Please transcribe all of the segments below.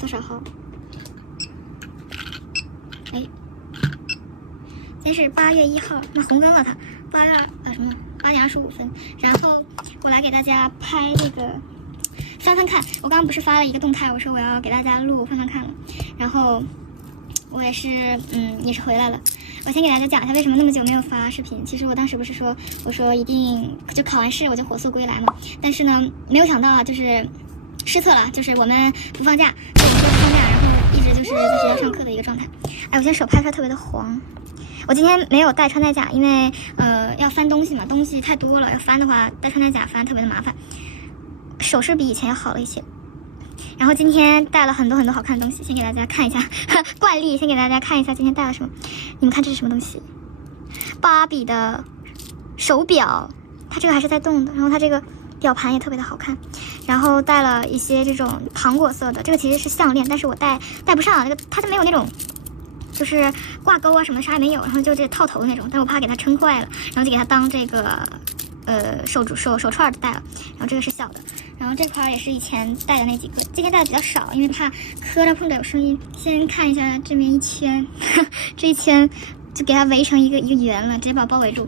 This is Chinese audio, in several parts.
多少号？哎，今天是8月1号，那红灯了它8点25分。然后我来给大家拍这个翻翻看。我刚刚不是发了一个动态，我说我要给大家录翻翻看了。然后我也是回来了。我先给大家讲一下为什么那么久没有发视频。其实我当时不是说我说一定就考完试我就火速归来嘛，但是呢没有想到啊，就是失策了，就是我们不放假，我们都不放假，然后一直就是在学校上课的一个状态。哎，我现在手拍出来特别的黄。我今天没有带穿戴甲，因为要翻东西嘛，东西太多了，要翻的话带穿戴甲翻特别的麻烦。手势比以前要好了一些。然后今天带了很多好看的东西，先给大家看一下惯例，先给大家看一下今天带了什么。你们看这是什么东西？芭比的手表，它这个还是在动的，然后它这个表盘也特别的好看。然后带了一些这种糖果色的，这个其实是项链，但是我戴不上，那个它就没有那种就是挂钩啊什么啥也没有，然后就这套头的那种，但是我怕给它撑坏了，然后就给它当这个手串戴了。然后这个是小的，然后这块也是以前戴的那几个，今天戴的比较少，因为怕磕着碰着有声音。先看一下这边一圈，这一圈就给它围成一个圆了，直接把我包围住。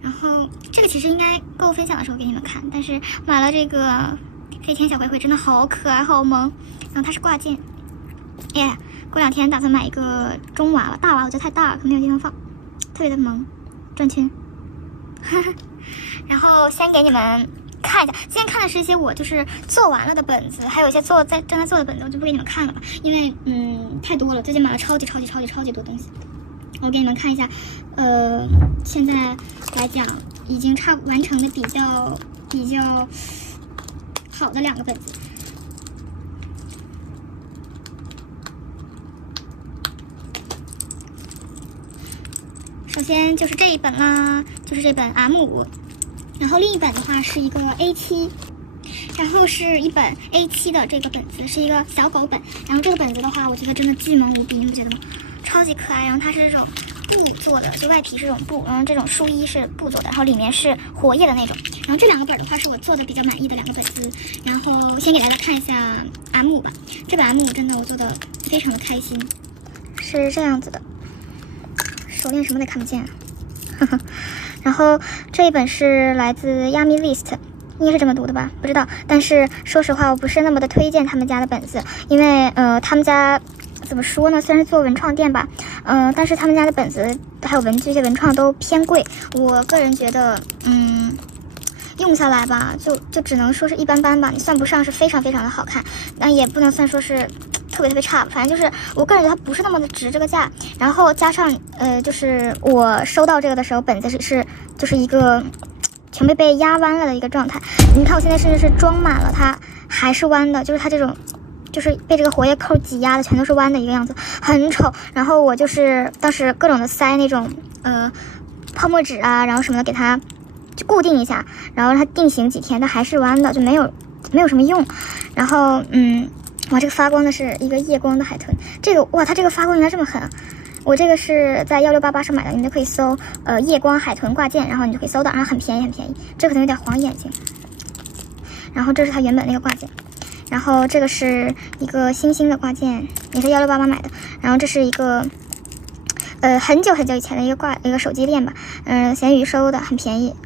然后这个其实应该够分享的时候给你们看，但是买了这个飞天小灰灰，真的好可爱好萌。然后它是挂件，耶！过2天打算买一个中娃娃，大娃我觉得太大了，可能没有地方放，特别的萌，转圈。然后先给你们看一下，今天看的是一些我就是做完了的本子，还有一些正在做的本子，我就不给你们看了吧，因为太多了，最近买了超级多东西。我给你们看一下，现在来讲已经完成的比较好的2个本子。首先就是这一本啦，就是这本 M5， 然后另一本的话是一个 A7， 然后是一本 A7 的这个本子，是一个小狗本。然后这个本子的话，我觉得真的巨萌无比，你们觉得吗？超级可爱。然后它是这种布做的，就外皮是这种布，然后这种书衣是布做的，然后里面是活页的那种。然后这2个本的话是我做的比较满意的2个本子。然后先给大家看一下 M5 吧，这本 M5 真的我做的非常的开心，是这样子的。手链什么的看不见，然后这一本是来自 Yummy List， 应该是这么读的吧，不知道。但是说实话，我不是那么的推荐他们家的本子，因为他们家怎么说呢？虽然是做文创店吧，但是他们家的本子还有文具这些文创都偏贵，我个人觉得用下来吧，就只能说是一般般吧，你算不上是非常的好看，但也不能算说是特别差，反正就是我个人觉得它不是那么的值这个价。然后加上就是我收到这个的时候，本子就是一个全被压弯了的一个状态。你看我现在甚至是装满了，它还是弯的，就是它这种就是被这个活页扣挤压的全都是弯的一个样子，很丑。然后我就是当时各种的塞那种泡沫纸啊，然后什么的给它就固定一下，然后它定型几天它还是弯的，就没有什么用。然后哇，这个发光的是一个夜光的海豚，这个哇，它这个发光原来这么狠啊！我这个是在1688上买的，你们可以搜夜光海豚挂件，然后你就可以搜到，然后很便宜。这可能有点晃眼睛。然后这是它原本那个挂件，然后这个是一个星星的挂件，也是1688买的。然后这是一个很久以前的一个手机链吧，闲鱼收的，很便宜，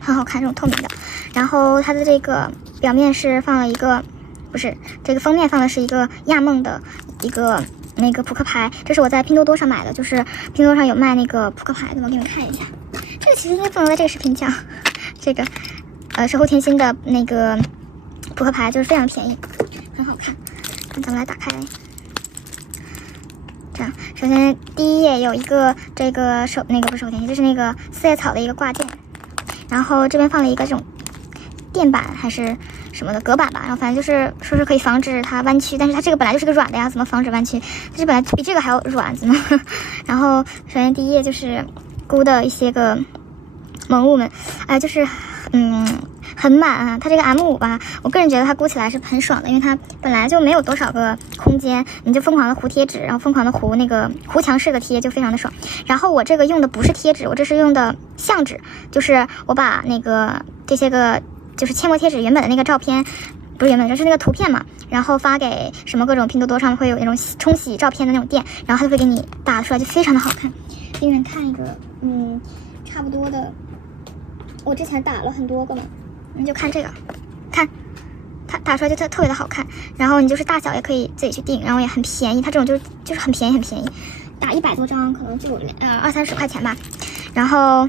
很好看，这种透明的。然后它的这个表面是放了一个。不是，这个封面放的是一个亚梦的一个那个扑克牌，这是我在拼多多上买的，就是拼多多上有卖那个扑克牌的，我给你们看一下。这个其实应该不能在这个视频讲，这个守护甜心的那个扑克牌就是非常便宜，很好看。那咱们来打开，这样，首先第一页有一个这个不是守护甜心，这是那个四叶草的一个挂件，然后这边放了一个这种垫板还是什么的隔板吧，然后反正就是说是可以防止它弯曲，但是它这个本来就是个软的呀，怎么防止弯曲？它这本来比这个还要软子呢。然后首先第一页就是估的一些个萌物们，就是很满啊。它这个 M5 吧，我个人觉得它估起来是很爽的，因为它本来就没有多少个空间，你就疯狂的糊贴纸，然后疯狂的糊那个糊墙式的贴，就非常的爽。然后我这个用的不是贴纸，我这是用的相纸，就是我把那个这些个就是切膜贴纸原本的那个照片，不是原本就是那个图片嘛，然后发给什么各种拼多多上会有那种冲洗照片的那种店，然后它就会给你打出来，就非常的好看。给你们看一个，差不多的，我之前打了很多个嘛，你就看这个，看。它打出来就特别的好看，然后你就是大小也可以自己去定，然后也很便宜，它这种就是很便宜，打100多张可能就20-30块钱吧。然后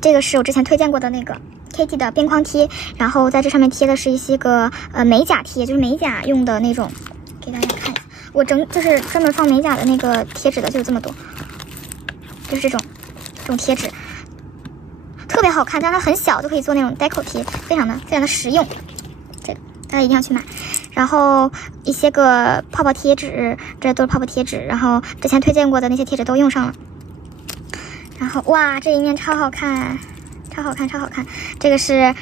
这个是我之前推荐过的那个 KT 的边框贴，然后在这上面贴的是一些个美甲贴，就是美甲用的那种，给大家看一下，我就是专门放美甲的那个贴纸的，就有这么多，就是这种贴纸，特别好看，但它很小，就可以做那种 deco 贴，非常的实用。大家一定要去买，然后一些个泡泡贴纸，这都是泡泡贴纸，然后之前推荐过的那些贴纸都用上了。然后哇，这一面超好看，这个是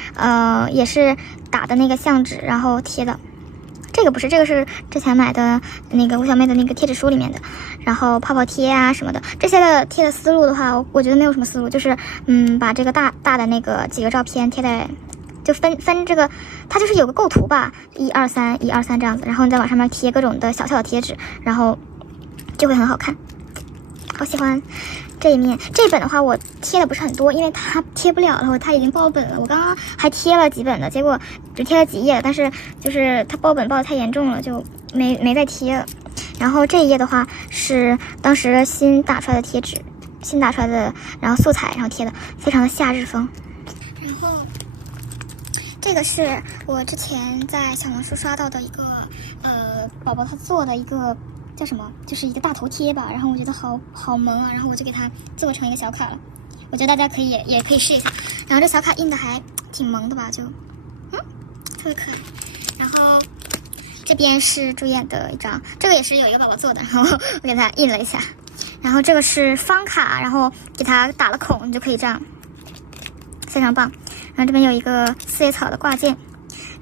也是打的那个相纸，然后贴的。这个不是，这个是之前买的那个吴小妹的那个贴纸书里面的，然后泡泡贴啊什么的。这些的贴的思路的话，我觉得没有什么思路，就是把这个大的那个几个照片贴在。就分这个，它就是有个构图吧，1、2、3，1、2、3这样子，然后你再往上面贴各种的小的贴纸，然后就会很好看。好喜欢这一面，这本的话我贴的不是很多，因为它贴不了了，它已经爆本了。我刚刚还贴了几本的，结果只贴了几页，但是就是它爆本爆的太严重了，就没再贴了。然后这一页的话是当时新打出来的贴纸，然后素材，然后贴的，非常的夏日风。然后。这个是我之前在小红书刷到的一个宝宝他做的一个叫什么，就是一个大头贴吧，然后我觉得好萌啊，然后我就给它做成一个小卡了，我觉得大家也可以试一下。然后这小卡印的还挺萌的吧，就特别可爱。然后这边是主演的一张，这个也是有一个宝宝做的，然后我给它印了一下。然后这个是方卡，然后给它打了孔，你就可以这样，非常棒。然后这边有一个四叶草的挂件，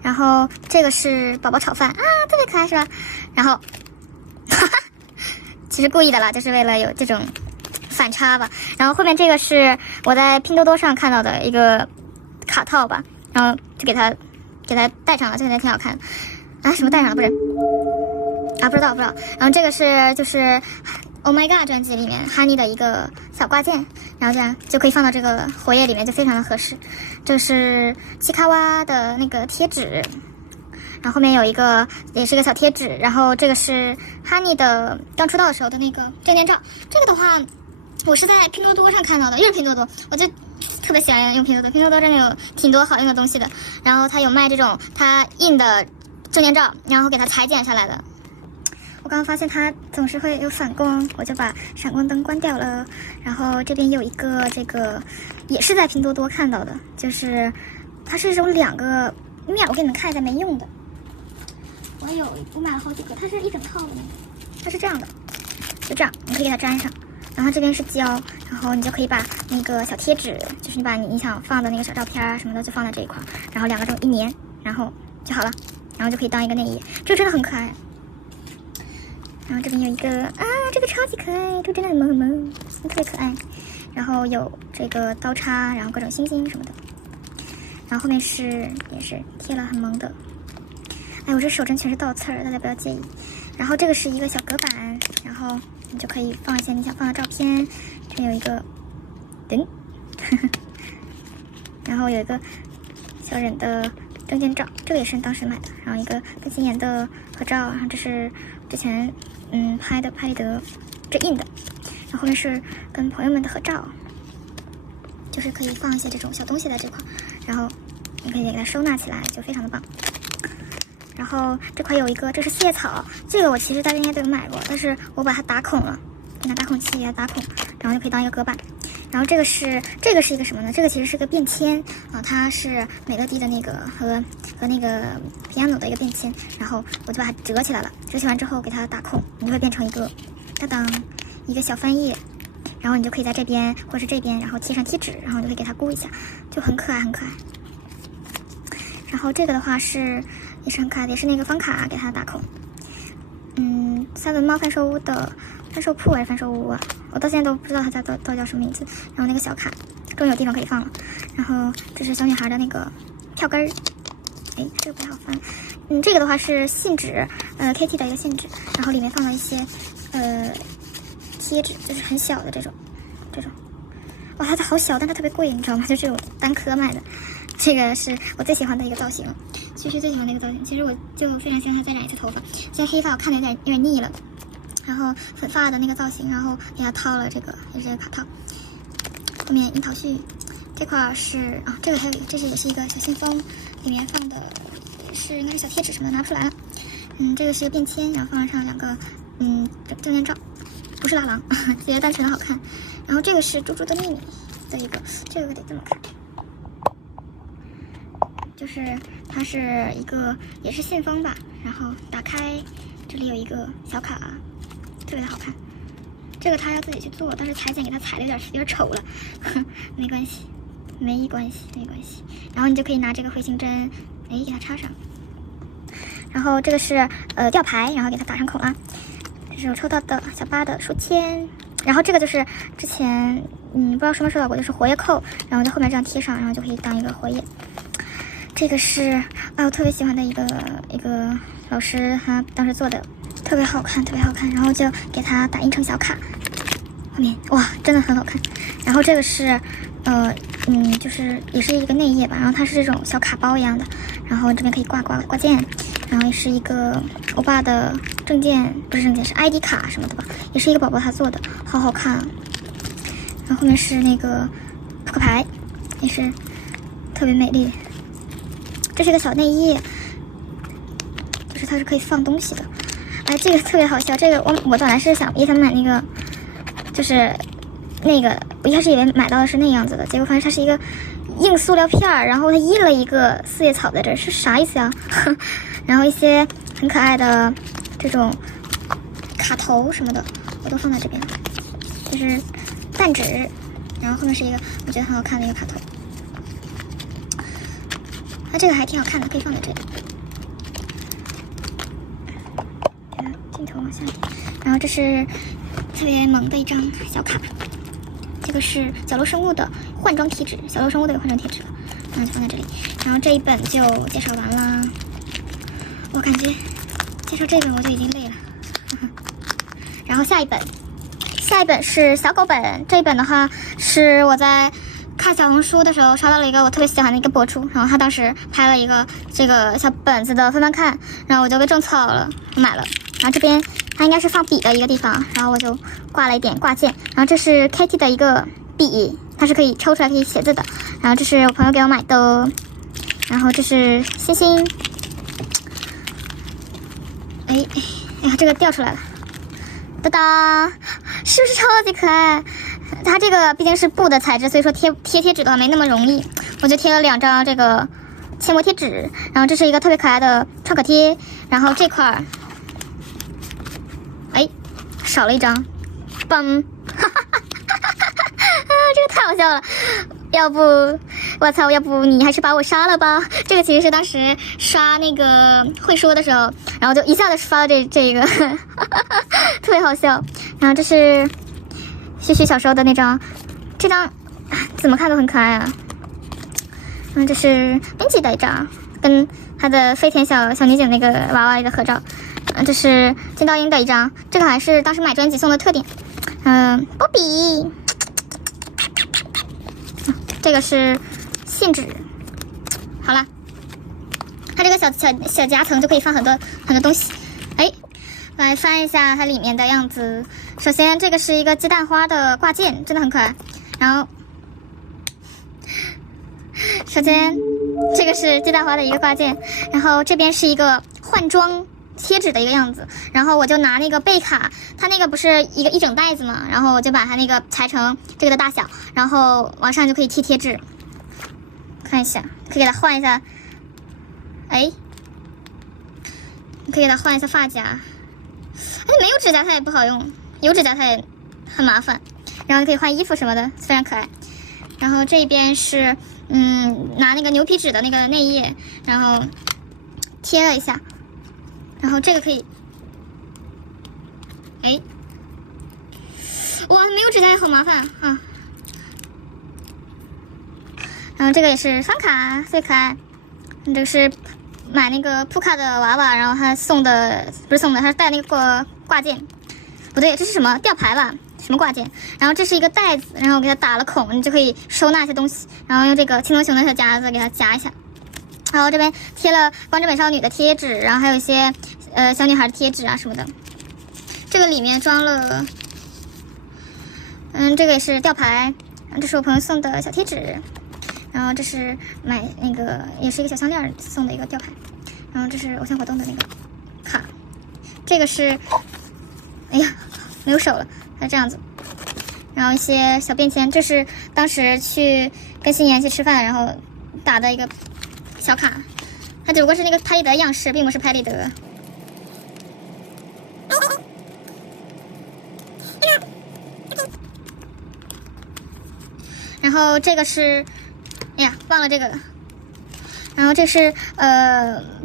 然后这个是宝宝炒饭啊，特别可爱是吧？然后，其实故意的啦，就是为了有这种反差吧。然后后面这个是我在拼多多上看到的一个卡套吧，然后就给它戴上了，这个还挺好看的。啊，什么戴上了？不是啊，不知道。然后这个是就是Oh My God 专辑里面 Honey 的一个小挂件，然后这样就可以放到这个活页里面，就非常的合适。这是西卡哇的那个贴纸，然后后面有一个也是一个小贴纸，然后这个是 Honey 的刚出道的时候的那个证件照。这个的话，我是在拼多多上看到的，又是拼多多，我就特别喜欢用拼多多，拼多多真的有挺多好用的东西的。然后它有卖这种它印的证件照，然后给它裁剪下来的。我刚刚发现它总是会有反光，我就把闪光灯关掉了。然后这边有一个这个也是在拼多多看到的，就是它是这种2个面，我给你们看一下没用的。我买了好几个，它是一整套的那个，它是这样的，就这样你可以给它粘上。然后这边是胶，然后你就可以把那个小贴纸，就是你把你想放的那个小照片啊什么的就放在这一块，然后2个这种一粘，然后就好了，然后就可以当一个内页。这个真的很可爱。然后这边有一个这个超级可爱，这个真的很萌，特别可爱。然后有这个刀叉，然后各种星星什么的。然后后面也是贴了很萌的。哎，我这手真全是倒刺儿，大家不要介意。然后这个是一个小隔板，然后你就可以放一些你想放的照片。这有一个然后有一个小忍的证件照，这个也是当时买的。然后一个跟心妍的合照，然后这是之前拍的拍立得这印的，然后后面是跟朋友们的合照，就是可以放一些这种小东西在这块，然后你可以给它收纳起来，就非常的棒。然后这块有一个，这是蟹草，这个我其实大家应该都有买过，但是我把它打孔了，拿打孔器给它打孔，然后就可以当一个隔板。然后这个是一个什么呢？这个其实是个便签啊，它是美乐蒂的那个和那个 piano 的一个便签，然后我就把它折起来了，折起完之后给它打孔，你就会变成一个当当一个小翻页，然后你就可以在这边或者是这边，然后贴上贴纸，然后就会给它箍一下，就很可爱很可爱。然后这个的话也是很可爱的，也是那个方卡给它打孔。三文猫贩售屋的贩售铺还是贩售屋啊？我到现在都不知道它到底叫什么名字。然后那个小卡终于有地方可以放了。然后这是小女孩的那个票根儿，哎，这个不太好翻。这个的话是信纸，KT 的一个信纸，然后里面放了一些贴纸，就是很小的这种。哇，它好小，但它特别贵，你知道吗？就这种单颗卖的。这个是我最喜欢的一个造型，其实最喜欢的一个造型。其实我就非常希望它再染一次头发，现在黑发我看的有点腻了。然后粉发的那个造型，然后给它套了这个卡套。后面樱桃絮这块是这个还有这是也是一个小信封，里面放的也是应该是小贴纸什么的，拿不出来了。这个是一个便签，然后放上2个证件照，不是拉郎，觉得单纯的好看。然后这个是猪猪的秘密的一个，这个得这么看，就是它是一个也是信封吧，然后打开这里有一个小卡，特别的好看。这个他要自己去做，但是裁剪给他裁的有点丑了，没关系，没关系。然后你就可以拿这个回形针，给它插上。然后这个是吊牌，然后给它打上孔啊。这是我抽到的小8的书签。然后这个就是之前不知道什么收到过，就是活页扣，然后在后面这样贴上，然后就可以当一个活页。这个是我特别喜欢的一个老师他当时做的，特别好看，然后就给它打印成小卡，后面哇真的很好看。然后这个是就是也是一个内页吧，然后它是这种小卡包一样的，然后这边可以挂件，然后也是一个欧巴的证件，不是证件是 ID 卡什么的吧，也是一个宝宝他做的，好好看。然后后面是那个扑克牌，也是特别美丽。这是一个小内页，就是它是可以放东西的。哎，这个特别好笑，这个我本来是也想买那个，就是那个我一开始以为买到的是那样子的，结果发现它是一个硬塑料片儿，然后它印了一个4叶草在这儿，是啥意思呀？然后一些很可爱的这种卡头什么的，我都放在这边了。就是淡纸，然后后面是一个我觉得很好看的一个卡头。这个还挺好看的，可以放在这里。给它镜头往下点。然后这是特别萌的一张小卡，这个是角落生物的换装贴纸，小漏生物的有换装贴纸了，然后就放在这里。然后这一本就介绍完啦。我感觉介绍这本我就已经累了。然后下一本是小狗本，这一本的话是我在看小红书的时候刷到了一个我特别喜欢的一个博主，然后他当时拍了一个这个小本子的翻翻看，然后我就被种草了，我买了。然后这边它应该是放笔的一个地方，然后我就挂了一点挂件。然后这是 KT 的一个笔，它是可以抽出来可以写字的。然后这是我朋友给我买的，然后这是星星。哎呀，这个掉出来了，哒哒，是不是超级可爱？它这个毕竟是布的材质，所以说贴纸的话没那么容易，我就贴了2张这个切膜贴纸。然后这是一个特别可爱的创可贴，然后这块儿，哎，少了一张，嘣，这个太好笑了，要不我操，要不你还是把我杀了吧？这个其实是当时刷那个会说的时候，然后就一下子刷到这个，特别好笑。然后这是旭旭小时候的那张，这张怎么看都很可爱啊。这是冰吉的一张，跟他的飞田小女警那个娃娃的合照。这是金刀鹰的一张，这个还是当时买专辑送的特点。波比，这个是信纸。好了，它这个小夹层就可以放很多东西。哎，来翻一下它里面的样子。首先这个是一个鸡蛋花的挂件，真的很可爱。然后首先这个是鸡蛋花的一个挂件，然后这边是一个换装贴纸的一个样子。然后我就拿那个贝卡，它那个不是一整袋子嘛，然后我就把它那个裁成这个的大小，然后往上就可以贴贴纸。看一下，可以给它换一下。哎，你可以给它换一下发夹。哎，没有指甲它也不好用，有指甲它也很麻烦。然后可以换衣服什么的，非常可爱。然后这边是拿那个牛皮纸的那个内页，然后贴了一下。然后这个可以，哎，哇，没有指甲也很麻烦啊。然后这个也是双卡，特别可爱。这个是买那个扑卡的娃娃，然后他送的不是送的，他是带那个挂件，不对，这是什么吊牌吧？什么挂件？然后这是一个袋子，然后给它打了孔，你就可以收纳一些东西。然后用这个青龙熊的小夹子给它夹一下。然后这边贴了光之美少女的贴纸，然后还有一些小女孩的贴纸啊什么的。这个里面装了，这个也是吊牌，这是我朋友送的小贴纸。然后这是买那个也是一个小项链送的一个吊牌，然后这是偶像活动的那个卡，这个是，哎呀没有手了，它这样子，然后一些小便签，这是当时去跟心妍去吃饭然后打的一个小卡，它只不过是那个拍立得样式，并不是拍立得。然后这个是。哎呀，忘了这个了。然后这是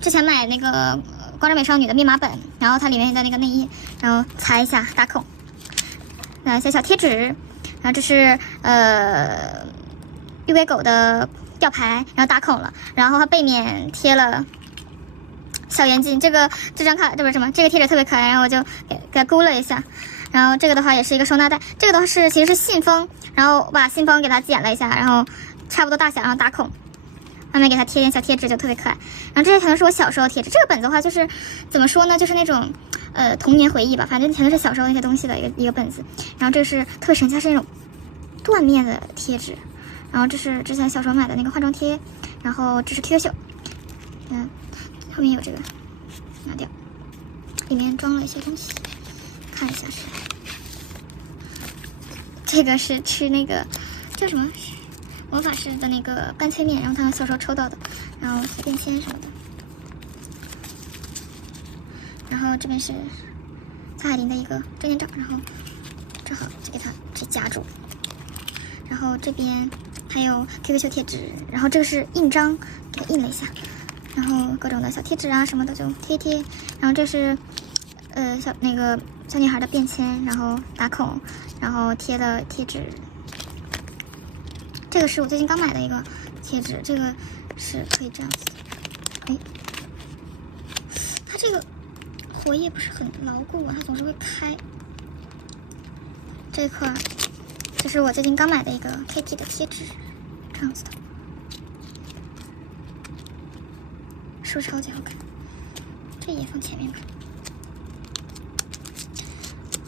之前买那个光之美少女的密码本，然后它里面的那个内页，然后裁一下打孔，一些小贴纸。然后这是玉龟狗的吊牌，然后打孔了，然后它背面贴了小圆镜。这张卡这不是什么，这个贴纸特别可爱，然后我就给它勾了一下。然后这个的话也是一个收纳袋，这个的话其实是信封，然后把信封给它剪了一下，然后差不多大小，然后打孔，外面给它贴点小贴纸，就特别可爱。然后这些全都是我小时候贴纸。这个本子的话，就是怎么说呢，就是那种童年回忆吧，反正全都是小时候那些东西的一个本子。然后这是特别神奇，它是那种缎面的贴纸。然后这是之前小时候买的那个化妆贴，然后这是 QQ 秀，后面有这个，拿掉，里面装了一些东西，看一下是，这个是吃那个叫什么？魔法师的那个干脆面，然后他们小时候抽到的，然后小便签什么的。然后这边是蔡海林的一个证件照，然后正好就给它夹住。然后这边还有 QQ 秀贴纸，然后这个是印章，给它印了一下。然后各种的小贴纸啊什么的就贴贴。然后这是小女孩的便签，然后打孔，然后贴的贴纸。这个是我最近刚买的一个贴纸，这个是可以这样子的。哎，它这个活页不是很牢固啊，它总是会开。这块这是我最近刚买的一个 KT 的贴纸，这样子的，是不是超级好看？这也放前面吧。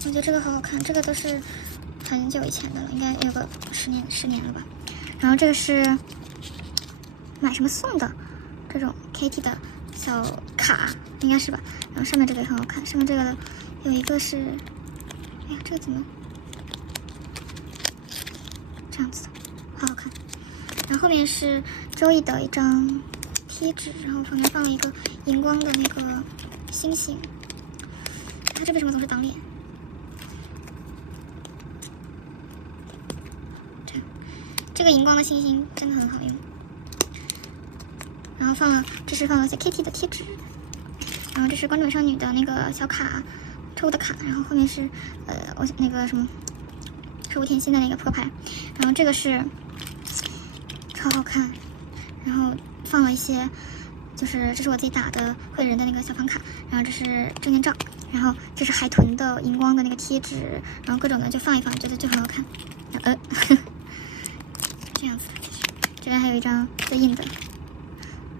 我觉得这个好好看，这个都是很久以前的了，应该有个10年了吧。然后这个是买什么送的这种 KT 的小卡，应该是吧。然后上面这个也很好看，上面这个的有一个是，哎呀，这个怎么这样子的，好好看。然后后面是周易的一张贴纸，然后旁边放了一个荧光的那个星星。它这为什么总是挡脸？这个荧光的星星真的很好用。然后这是放了些 KT 的贴纸，然后这是光之美少女的那个小卡抽的卡，然后后面是我那个什么是吴甜心的那个扑克牌，然后这个是超好看，然后放了一些这是我自己打的绘人的那个小方卡，然后这是证件照，然后这是海豚的荧光的那个贴纸，然后各种的就放一放，觉得就很好看。这样子的，这边还有一张对应的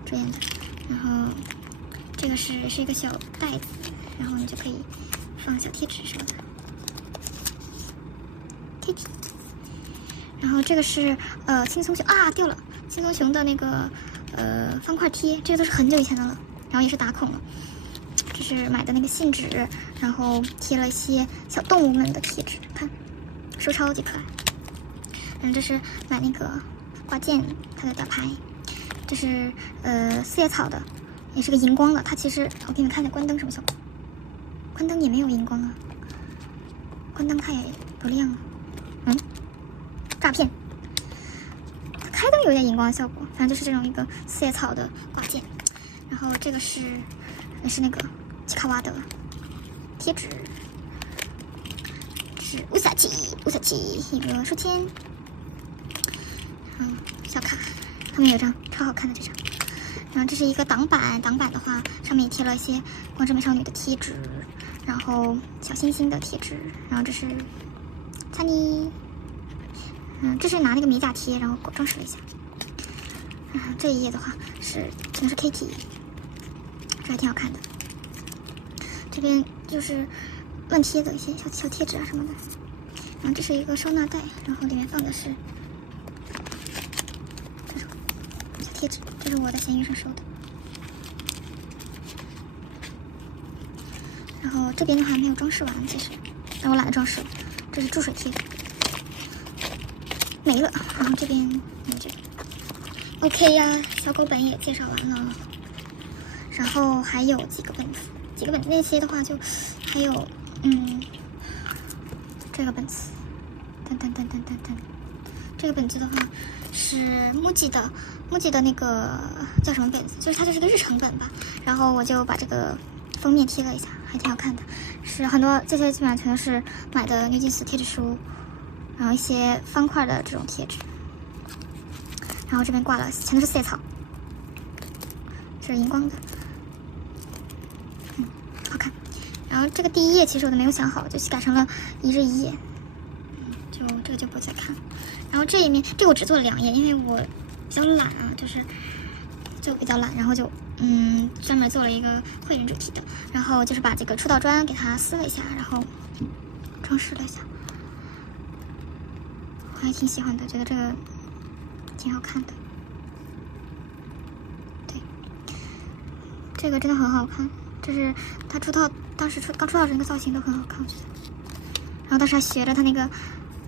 这样的，然后这个是一个小袋子，然后你就可以放小贴纸什么的，贴纸。然后这个是轻松熊啊，掉了，轻松熊的那个方块贴，这个都是很久以前的了，然后也是打孔了。这是买的那个信纸，然后贴了一些小动物们的贴纸，看，是不是超级可爱？然后这是买那个挂件，它的吊牌，这是四叶草的，也是个荧光的。它其实我给你们看一下关灯什么效果，关灯也没有荧光啊，关灯它也不亮啊，诈骗。它开灯有点荧光的效果，反正就是这种一个四叶草的挂件。然后这个是也是那个奇卡哇的贴纸，这是乌萨奇一个书签。小卡，后面有张超好看的这张，然后这是一个挡板，挡板的话上面也贴了一些光之美少女的贴纸，然后小星星的贴纸，然后这是擦尼，这是拿那个美甲贴然后装饰了一下。这一页的话是可能是 Kitty， 这还挺好看的。这边就是乱贴的一些小贴纸啊什么的。然后这是一个收纳袋，然后里面放的是这种小贴纸，这是我在闲鱼上收的。然后这边的话没有装饰完，其实，但我懒得装饰了。这是注水贴，没了。然后这边有这个 OK 呀，小狗本也介绍完了。然后还有几个本子那些的话就还有这个本子，这个本子的话是木吉的那个叫什么本子，就是它就是个日程本吧。然后我就把这个封面贴了一下，还挺好看的。是很多这些基本上全都是买的牛津斯贴纸书，然后一些方块的这种贴纸。然后这边挂了全都是四叶草，这是荧光的，好看。然后这个第一页其实我都没有想好，就改成了一日一页，就这个就不再看。然后这一面这个我只做了2页，因为我比较懒啊，就比较懒，然后就专门做了一个绘人主题的，然后就是把这个出道砖给它撕了一下，然后装饰了一下，我还挺喜欢的，觉得这个挺好看的。对，这个真的很好看，这是他当时刚出道时那个造型都很好看，我觉得。然后当时还学着他那个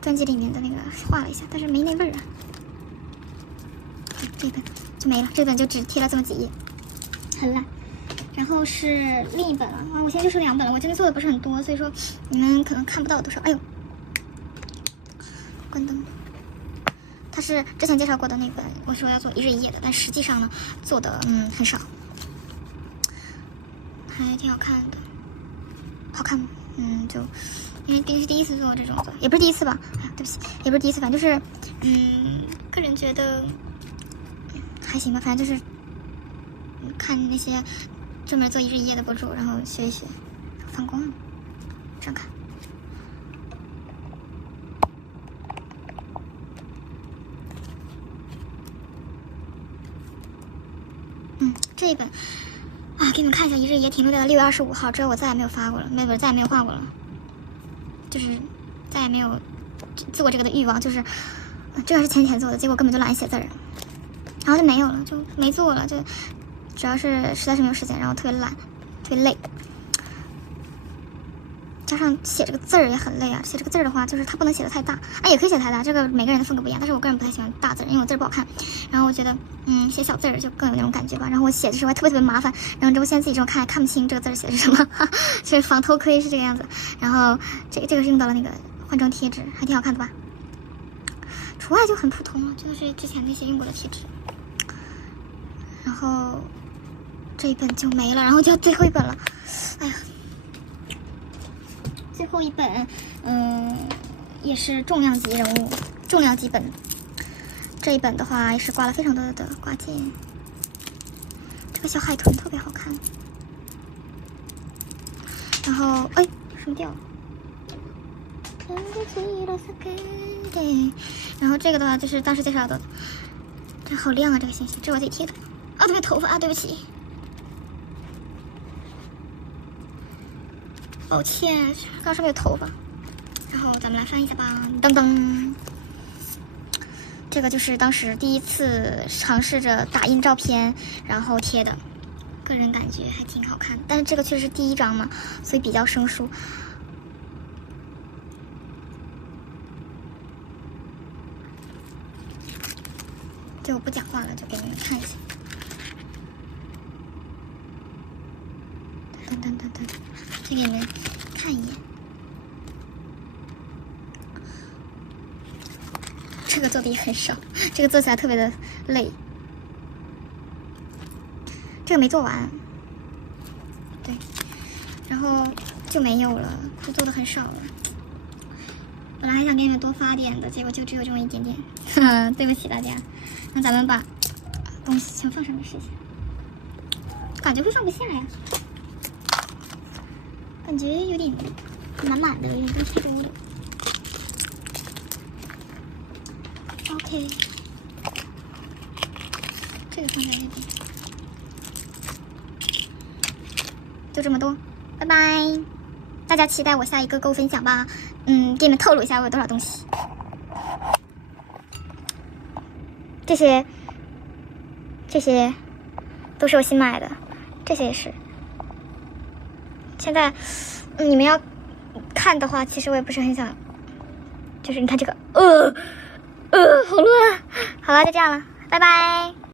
专辑里面的那个画了一下，但是没那味儿啊。这本就没了，这本就只贴了这么几页，很烂。然后是另一本了啊，我现在就是2本了，我真的做的不是很多，所以说你们可能看不到多少。哎呦，关灯。它是之前介绍过的那本，我说要做一日一页的，但实际上呢做的很少，还挺好看的，好看吗？就因为毕竟是第一次做这种的，也不是第一次吧？哎呀，对不起，也不是第一次，反正就是个人觉得还行吧，反正就是看那些专门做一日一页的博主，然后学一学，反光这样看。这一本啊，给你们看一下，一日一页停留在了6月25号，之后我再也没有发过了，再也没有画过了，就是再也没有做过这个的欲望，就是这个是前几天做的，结果根本就懒得写字儿，然后就没有了，就没做了，就主要是实在是没有时间，然后特别懒，特别累，加上写这个字儿也很累啊。写这个字儿的话，就是它不能写的太大啊，也可以写太大，这个每个人的风格不一样。但是我个人不太喜欢大字，因为我字儿不好看。然后我觉得，写小字儿就更有那种感觉吧。然后我写的时候还特别麻烦，然后之后现在自己这么看还看不清这个字儿写的是什么，就是防偷窥是这个样子。然后这个是用到了那个换装贴纸，还挺好看的吧？除外就很普通了，就是之前那些用过的贴纸。然后这一本就没了，然后就要最后一本了，哎呀。最后一本，也是重量级人物，重量级本。这一本的话也是挂了非常多的挂件。这个小海豚特别好看。然后，哎，什么掉了？然后这个的话就是当时介绍的，这好亮啊，这个星星，这是我自己贴的。啊，对，头发啊，对不起。抱歉，刚上面有头发。然后咱们来翻一下吧，噔噔。这个就是当时第一次尝试着打印照片，然后贴的，个人感觉还挺好看。但是这个确实是第1张嘛，所以比较生疏。就不讲话了，就给你们看一下。噔噔噔噔，再给你们看一眼。这个做的也很少，这个做起来特别的累。这个没做完，对，然后就没有了，就做的很少了。本来还想给你们多发点的，结果就只有这么一点点，对不起大家。那咱们把东西全放上面试一下。感觉会放不下呀，感觉有点满满的，有点东西多了。OK， 这个放在这边，就这么多，拜拜！大家期待我下一个购物分享吧。给你们透露一下我有多少东西。这些都是我新买的，这些也是。现在你们要看的话，其实我也不是很想，就是你看这个，好乱。好了，就这样了，拜拜。